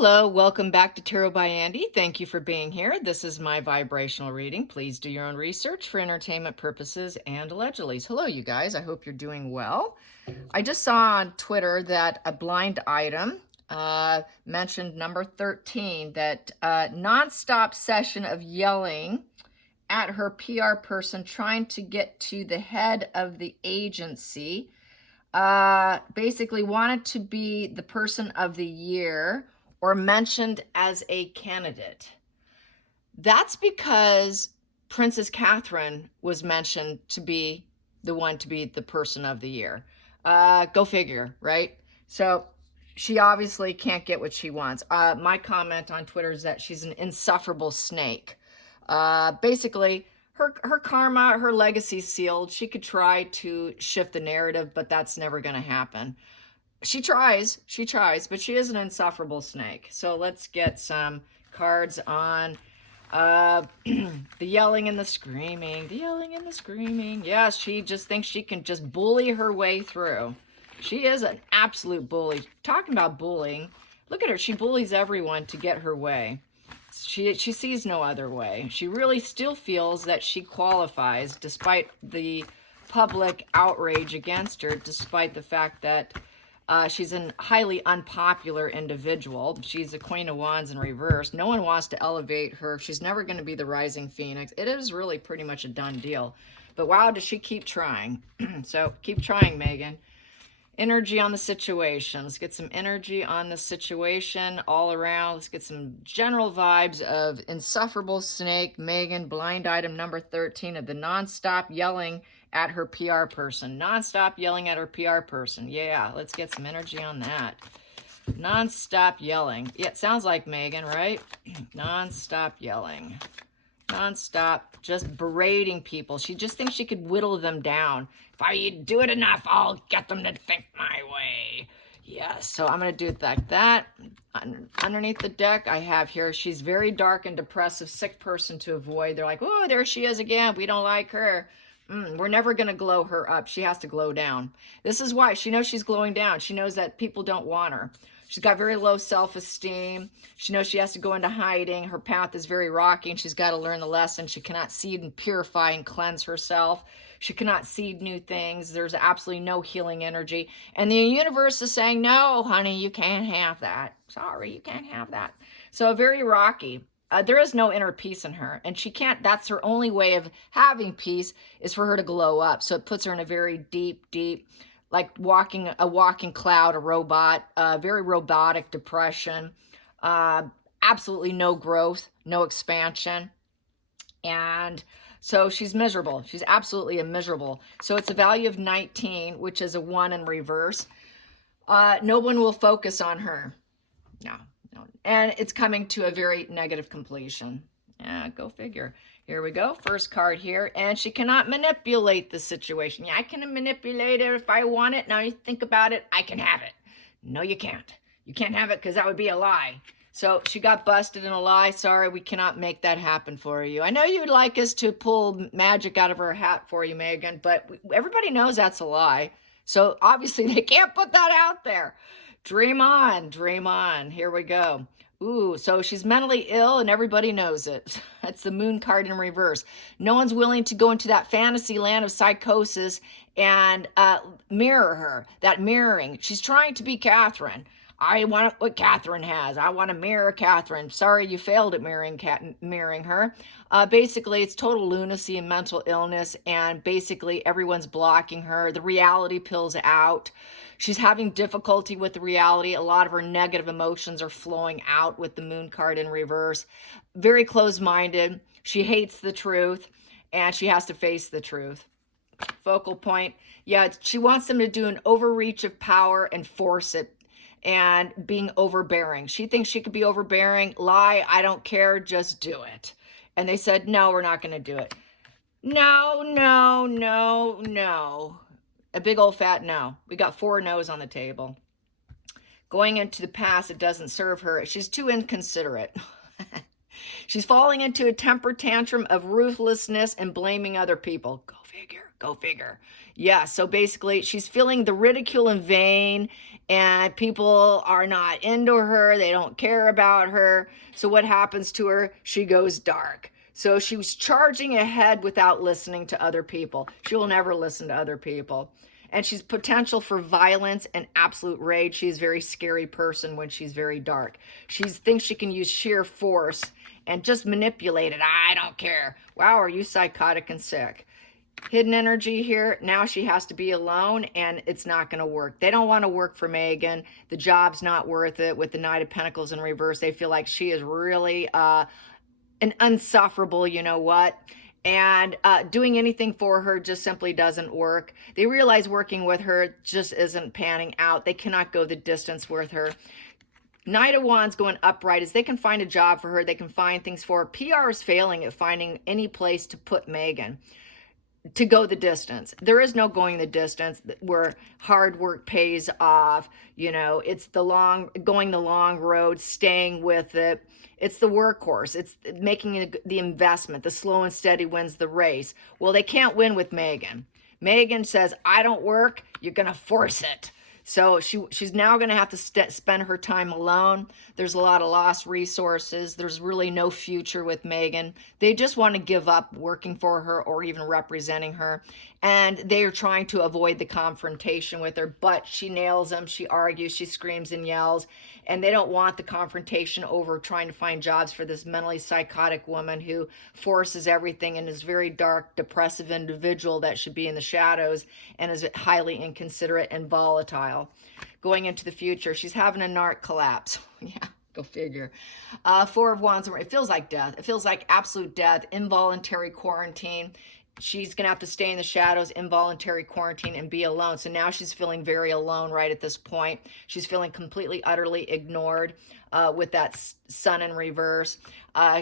Hello, welcome back to Tarot by Andy. Thank you for being here. This is my vibrational reading. Please do your own research for entertainment purposes and allegedly. Hello, you guys. I hope you're doing well. I just saw on Twitter that a blind item mentioned number 13, that nonstop session of yelling at her PR person trying to get to the head of the agency. Basically wanted to be the person of the year or mentioned as a candidate. That's because Princess Catherine was mentioned to be the one to be the person of the year. Go figure, right? So she obviously can't get what she wants. My comment on Twitter is that she's an insufferable snake. Basically, her karma, her legacy's sealed. She could try to shift the narrative, but that's never going to happen. She tries, but she is an insufferable snake. So let's get some cards on the yelling and the screaming. Yes, she just thinks she can just bully her way through. She is an absolute bully. Talking about bullying, look at her. She bullies everyone to get her way. She sees no other way. She really still feels that she qualifies despite the public outrage against her, despite the fact that she's a highly unpopular individual. She's the Queen of Wands in reverse. No one wants to elevate her. She's never going to be the rising phoenix. It is really pretty much a done deal. But wow, does she keep trying. So keep trying, Megan. Energy on the situation. Let's get some energy on the situation all around. Let's get some general vibes of insufferable snake, Megan, blind item number 13 of the nonstop yelling at her PR person. Nonstop yelling at her PR person. Yeah, let's get some energy on that. Nonstop yelling. Yeah, it sounds like Megan, right? Nonstop yelling. Nonstop just berating people. She just thinks she could whittle them down. If I do it enough, I'll get them to think my way. Yes, so I'm going to do it like that. Underneath the deck, I have here, she's very dark and depressive, sick person to avoid. They're like, oh, there she is again. We don't like her. We're never going to glow her up. She has to glow down. This is why. She knows she's glowing down. She knows that people don't want her. She's got very low self-esteem. She knows she has to go into hiding. Her path is very rocky, and she's got to learn the lesson. She cannot seed and purify and cleanse herself. She cannot seed new things. There's absolutely no healing energy. And the universe is saying, no, honey, you can't have that. Sorry, you can't have that. So very rocky. There is no inner peace in her, and she can't. That's her only way of having peace, is for her to glow up. So it puts her in a very deep, like a walking cloud, a robot, very robotic depression, absolutely no growth, no expansion. And so she's miserable. She's absolutely miserable. So it's a value of 19, which is a 1 in reverse. No one will focus on her. No. And it's coming to a very negative completion. Yeah, go figure. Here we go. First card here. And she cannot manipulate the situation. Yeah, I can manipulate it if I want it. Now you think about it, I can have it. No, you can't. You can't have it because that would be a lie. So she got busted in a lie. Sorry, we cannot make that happen for you. I know you would like us to pull magic out of her hat for you, Megan, but everybody knows that's a lie. So obviously they can't put that out there. Dream on, dream on. Here we go. Ooh, so she's mentally ill and everybody knows it. That's the moon card in reverse. No one's willing to go into that fantasy land of psychosis and mirror her, that mirroring. She's trying to be Catherine. I want what Catherine has. I want to mirror Catherine. Sorry, you failed at mirroring her. Basically, it's total lunacy and mental illness, and basically everyone's blocking her. The reality pill's out. She's having difficulty with the reality. A lot of her negative emotions are flowing out with the moon card in reverse. Very closed-minded. She hates the truth, and she has to face the truth. Focal point. Yeah, she wants them to do an overreach of power and force it, and being overbearing. She thinks she could be overbearing. Lie, I don't care, just do it. And they said, no, we're not going to do it. No. A big old fat no. We got 4 no's on the table. Going into the past, it doesn't serve her. She's too inconsiderate. She's falling into a temper tantrum of ruthlessness and blaming other people. Go figure. Yeah, so basically she's feeling the ridicule and vain and people are not into her. They don't care about her. So what happens to her? She goes dark. So she was charging ahead without listening to other people. She will never listen to other people. And she's potential for violence and absolute rage. She's a very scary person when she's very dark. She thinks she can use sheer force and just manipulate it. I don't care. Wow, are you psychotic and sick? Hidden energy here. Now she has to be alone, and it's not going to work. They don't want to work for Megan. The job's not worth it. With the Knight of Pentacles in reverse, they feel like she is really an insufferable, you know what? And doing anything for her just simply doesn't work. They realize working with her just isn't panning out. They cannot go the distance with her. Knight of Wands going upright is they can find a job for her. They can find things for her. PR is failing at finding any place to put Megan to go the distance. There is no going the distance where hard work pays off. You know, it's going the long road, staying with it. It's the workhorse. It's making the investment. The slow and steady wins the race. Well, they can't win with Megan. Megan says, I don't work. You're going to force it. So she's now going to have to spend her time alone. There's a lot of lost resources. There's really no future with Megan. They just want to give up working for her or even representing her. And they are trying to avoid the confrontation with her, but she nails them. She argues, she screams and yells. And they don't want the confrontation over trying to find jobs for this mentally psychotic woman who forces everything and is very dark, depressive individual that should be in the shadows and is highly inconsiderate and volatile. Going into the future, she's having a narc collapse. Yeah, go figure. Four of Wands, it feels like death. It feels like absolute death, involuntary quarantine. She's going to have to stay in the shadows, involuntary quarantine, and be alone. So now she's feeling very alone right at this point. She's feeling completely, utterly ignored with that sun in reverse.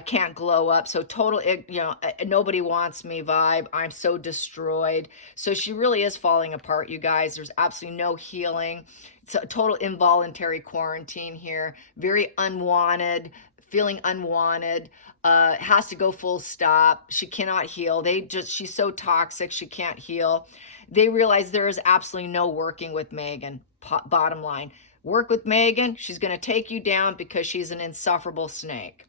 Can't glow up. So total, you know, nobody wants me vibe. I'm so destroyed. So she really is falling apart, you guys. There's absolutely no healing. It's a total involuntary quarantine here. Very unwanted, feeling unwanted. Has to go full stop. She cannot heal. She's so toxic, she can't heal. They realize there is absolutely no working with Megan. Bottom line, work with Megan, she's going to take you down because she's an insufferable snake.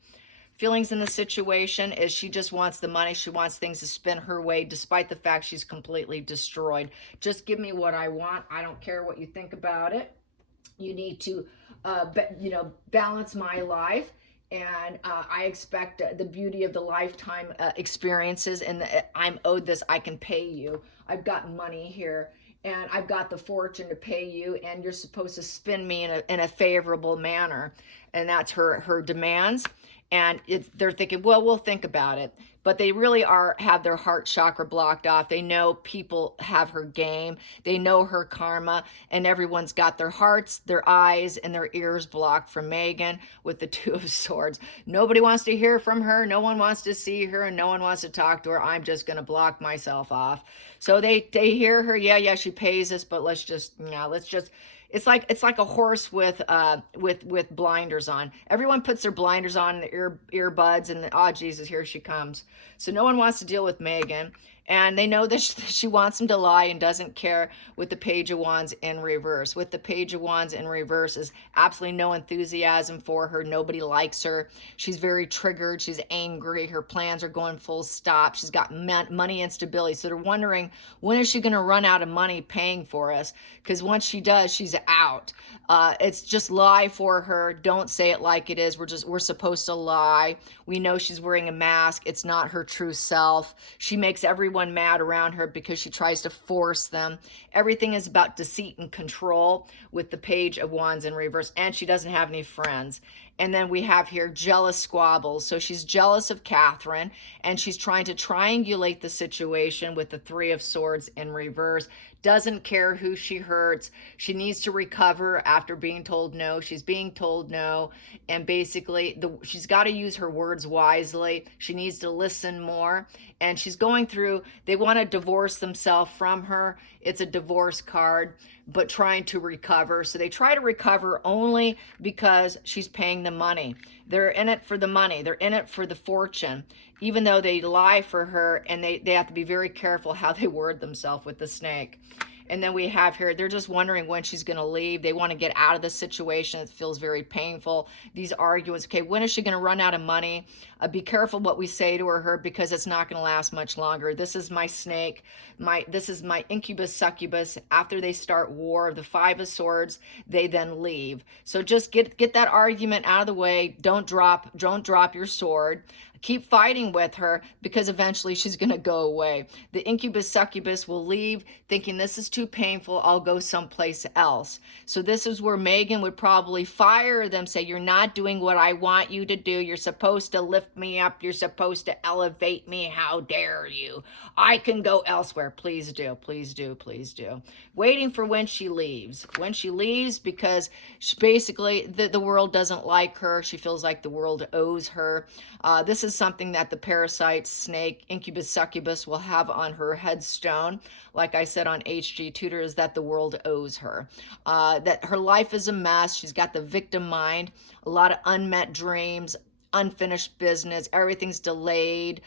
Feelings in the situation is she just wants the money. She wants things to spin her way, despite the fact she's completely destroyed. Just give me what I want. I don't care what you think about it. You need to, balance my life. And I expect the beauty of the lifetime experiences, and I'm owed this. I can pay you. I've got money here, and I've got the fortune to pay you, and you're supposed to spin me in a favorable manner. And that's her demands. And they're thinking, well, we'll think about it. But they really have their heart chakra blocked off. They know people have her game. They know her karma. And everyone's got their hearts, their eyes, and their ears blocked from Megan with the Two of Swords. Nobody wants to hear from her. No one wants to see her. And no one wants to talk to her. I'm just going to block myself off. So they hear her. Yeah, she pays us. But let's just. It's like a horse with blinders on. Everyone puts their blinders on, the earbuds, and oh Jesus, here she comes. So no one wants to deal with Megan, and they know that she wants them to lie and doesn't care. With the Page of Wands in reverse, with the Page of Wands in reverse is absolutely no enthusiasm for her. Nobody likes her. She's very triggered. She's angry. Her plans are going full stop. She's got money instability. So they're wondering, when is she going to run out of money paying for us? Because once she does, she's out. It's just lie for her. Don't say it like it is. We're supposed to lie. We know she's wearing a mask. It's not her true self. She makes everyone mad around her because she tries to force them. Everything is about deceit and control with the Page of Wands in reverse, and she doesn't have any friends. And then we have here jealous squabbles. So she's jealous of Catherine, and she's trying to triangulate the situation with the Three of Swords in reverse. Doesn't care who she hurts. She needs to recover after being told no. She's being told no. And basically, she's got to use her words wisely. She needs to listen more. And she's going through, they want to divorce themselves from her. It's a divorce card, but trying to recover. So they try to recover only because she's paying the money. They're in it for the money. They're in it for the fortune, even though they lie for her, and they have to be very careful how they word themselves with the snake. And then we have here, they're just wondering when she's going to leave. They want to get out of the situation. It feels very painful. These arguments, okay, when is she going to run out of money? Be careful what we say to her because it's not going to last much longer. This is my snake. This is my incubus succubus. After they start war, the Five of Swords, they then leave. So just get that argument out of the way. Don't drop your sword. Keep fighting with her because eventually she's going to go away. The incubus succubus will leave thinking this is too painful. I'll go someplace else. So this is where Megan would probably fire them, say, you're not doing what I want you to do. You're supposed to lift me up. You're supposed to elevate me. How dare you? I can go elsewhere. Please do. Please do. Please do. Waiting for when she leaves. When she leaves because basically the world doesn't like her. She feels like the world owes her. This is something that the parasite snake incubus succubus will have on her headstone, like I said on HG Tutor, is that the world owes her, that her life is a mess. She's got the victim mind, a lot of unmet dreams, unfinished business, everything's delayed.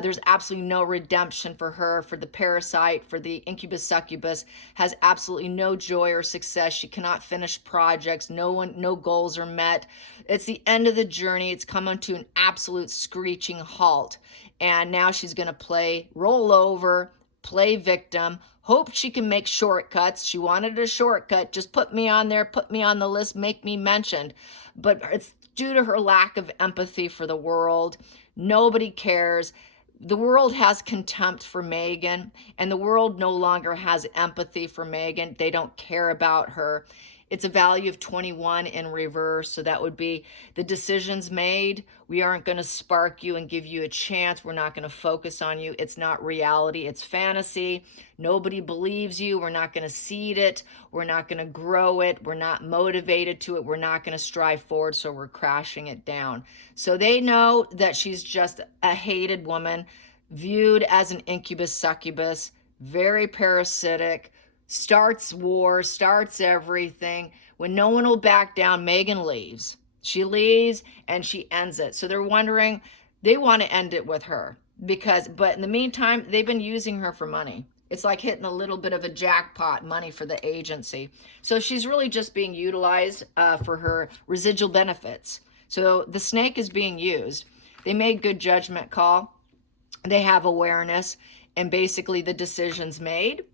There's absolutely no redemption for her. For the parasite, for the incubus succubus, has absolutely no joy or success. She cannot finish projects. No goals are met. It's the end of the journey. It's coming to an absolute screeching halt. And now she's going to roll over, play victim, hope she can make shortcuts. She wanted a shortcut. Just put me on there, put me on the list, make me mentioned. But it's due to her lack of empathy for the world. Nobody cares. The world has contempt for Megan, and the world no longer has empathy for Megan. They don't care about her. It's a value of 21 in reverse, so that would be the decisions made. We aren't going to spark you and give you a chance. We're not going to focus on you. It's not reality. It's fantasy. Nobody believes you. We're not going to seed it. We're not going to grow it. We're not motivated to it. We're not going to strive forward, so we're crashing it down. So they know that she's just a hated woman, viewed as an incubus succubus, very parasitic, starts war, starts everything. When no one will back down, Megan leaves. She leaves and she ends it. So they're wondering, they want to end it with her but in the meantime, they've been using her for money. It's like hitting a little bit of a jackpot money for the agency. So she's really just being utilized for her residual benefits. So the snake is being used. They made good judgment call. They have awareness and basically the decision's made.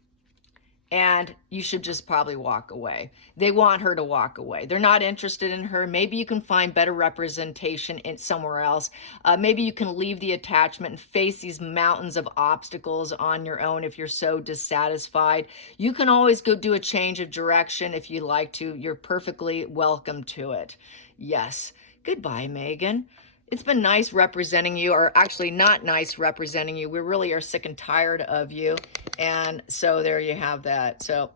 And you should just probably walk away. They want her to walk away. They're not interested in her. Maybe you can find better representation in somewhere else. Maybe you can leave the attachment and face these mountains of obstacles on your own if you're so dissatisfied. You can always go do a change of direction if you like to. You're perfectly welcome to it. Yes. Goodbye, Megan. It's been nice representing you, or actually not nice representing you. We really are sick and tired of you. And so there you have that. So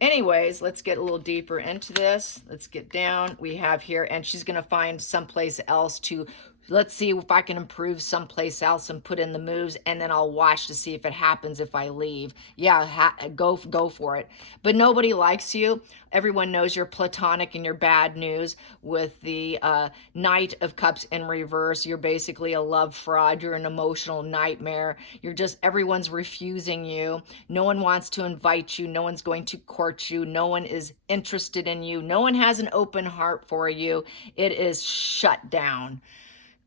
anyways, let's get a little deeper into this. Let's get down. We have here, and she's going to find someplace else to, let's see if I can improve someplace else and put in the moves, and then I'll watch to see if it happens if I leave. Yeah, go for it. But nobody likes you. Everyone knows you're platonic and you're bad news with the Knight of Cups in reverse. You're basically a love fraud. You're an emotional nightmare. Everyone's refusing you. No one wants to invite you. No one's going to court you. No one is interested in you. No one has an open heart for you. It is shut down.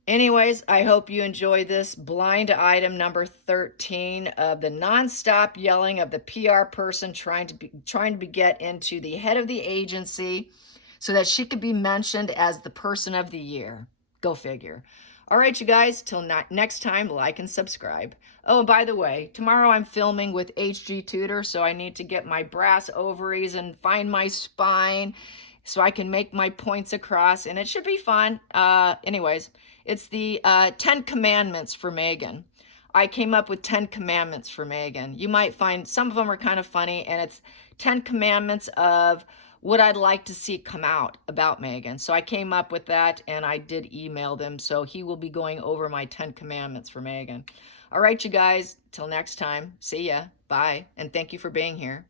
Anyways, I hope you enjoy this blind item number 13 of the nonstop yelling of the PR person trying to get into the head of the agency so that she could be mentioned as the person of the year. Go figure. All right, you guys, till next time, like and subscribe. Oh, and by the way, tomorrow I'm filming with HG Tutor, so I need to get my brass ovaries and find my spine so I can make my points across, and it should be fun. Anyways, it's the 10 commandments for Megan. I came up with 10 commandments for Megan. You might find some of them are kind of funny, and it's 10 commandments of what I'd like to see come out about Megan. So I came up with that, and I did email them. So he will be going over my 10 commandments for Megan. All right, you guys, till next time. See ya. Bye. And thank you for being here.